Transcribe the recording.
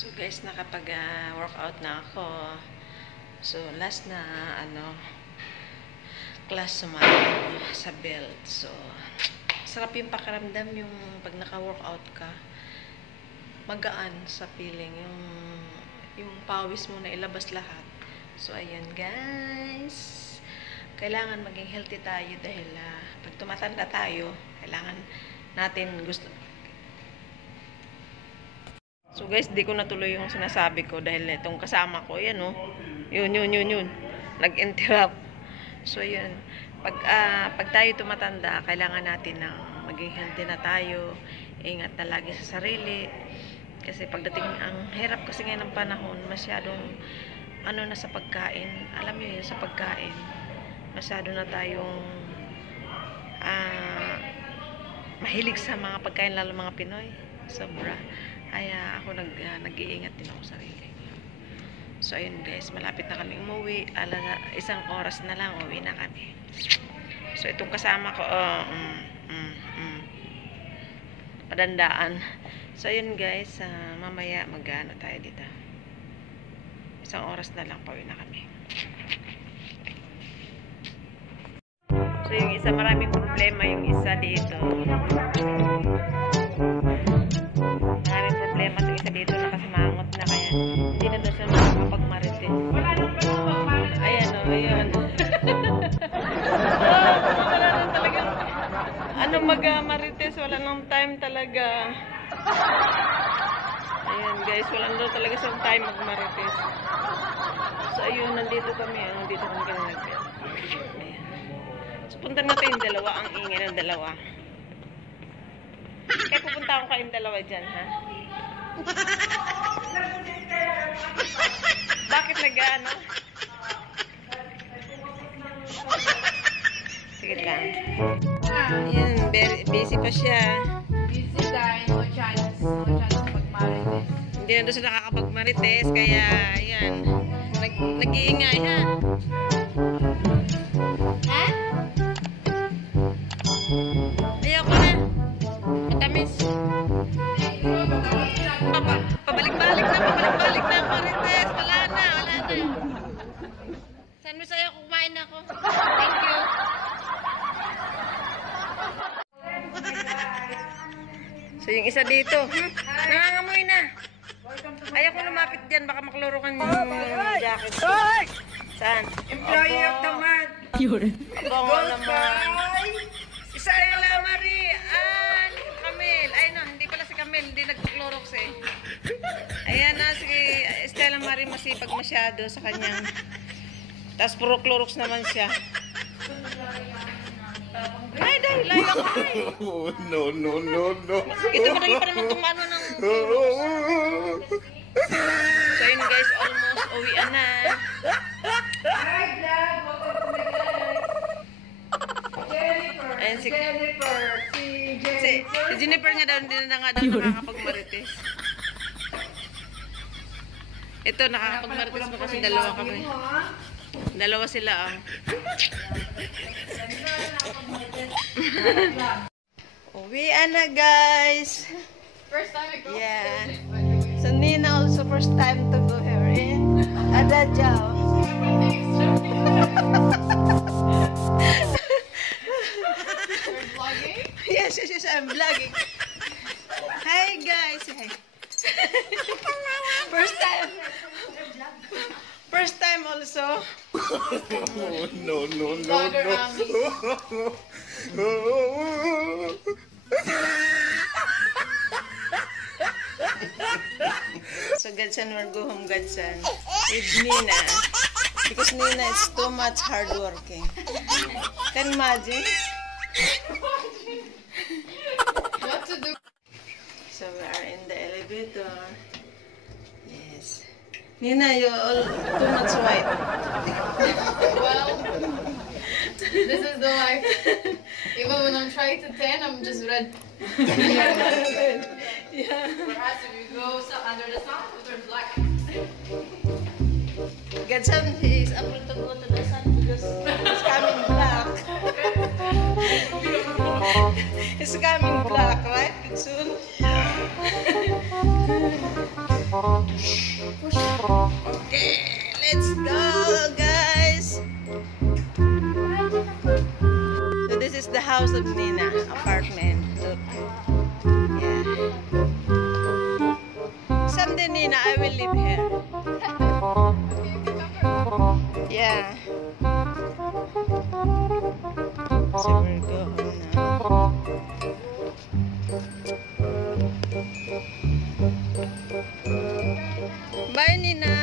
So guys, nakapag-workout na ako. So last na class sumali sa belt. So sarap yung pakiramdam yung pag naka-workout ka. Magaan sa feeling yung pawis mo na ilabas lahat. So ayun guys. Kailangan maging healthy tayo dahil pag tumatanda tayo, kailangan natin So guys, di ko natuloy yung sinasabi ko dahil itong kasama ko, yan oh. Yun. Nag-interrupt. So yun, pag tayo tumatanda, kailangan natin na maging healthy na tayo. Ingat na lagi sa sarili. Kasi pagdating, ang hirap kasi ngayon ng panahon, masyadong na sa pagkain. Alam niyo yun, sa pagkain. Masyado na tayong mahilig sa mga pagkain, lalo mga Pinoy. Sobra. Kaya ako nag-iingat din ako sa sarili. So ayun guys, malapit na kami umuwi. Isang oras na lang uwi na kami. So itong kasama ko padandaan. So ayun guys, mamaya mag-ano tayo dito. Isang oras na lang pauwi na kami. So yung isa, maraming problema yung isa dito. Maraming problema yung isa dito, nakasimangot na kaya hindi na daw siya makakapagmarites. Ayan o, ayan. Wala nang talaga. Mag-marites, wala nang time talaga. Ayan guys, wala nang talaga sa time mag-marites. So ayun, nandito kami kanina nag-bed. Ayan. So punta natin yung dalawa, ang ingay ng dalawa. Kaya pupunta akong kayong dalawa dyan, ha? Bakit nag-ano? Sige lang. Ayan, busy pa siya. Busy dahil no chance pag-marites. Hindi na doon siya nakakapag-marites, kaya, ayan, nag-iingay, ha? Ha? Ayoko na. Matamis. Pabalik-balik na, marites. Wala na. Saan mo sa'yo kumain ako? Thank you. So yung isa dito, nangangamoy na. Ayaw ko lumapit dyan, baka maklorokan yung jacket. Saan? Employee of the month. Bango naman. Stella Marie and Camille. Ay no, hindi pala si Camille, hindi nag-Clorox eh. Ayan na, si Stella Marie masipag masyado sa kanyang. Tapos puro Clorox naman siya. Ay, dahil layo ko eh. No. Ito madali pa naman itong ano ng Clorox. So yun guys, almost uwian na. Ayan si Jennifer nga daw, hindi na nga daw nakakapag-marites. Ito, nakakapag-marites mo kasi dalawa kami. Dalawa sila Uwian na guys. First time I go. Yeah. So Nina also first time to go here in Adajao. Yes, I'm vlogging. Hi guys. Hi. First time also. No. So Godson, we'll go home Godson with Nina. Because Nina is too much hardworking. Can you imagine? What to do? So we are in the elevator. Yes. Nina, you're all too much white. Well, this is the life. Even when I'm trying to tan, I'm just red. Yeah. Perhaps if you go under the sun, it turns black. Godson, he is afraid to go to the sun because it's coming black. It's coming black, right? Soon. Okay, let's go, guys. So this is the house of Nina, apartment. Look. Yeah. Someday, Nina, I will live here. Yeah. So we'll go home now. Bye, Nina.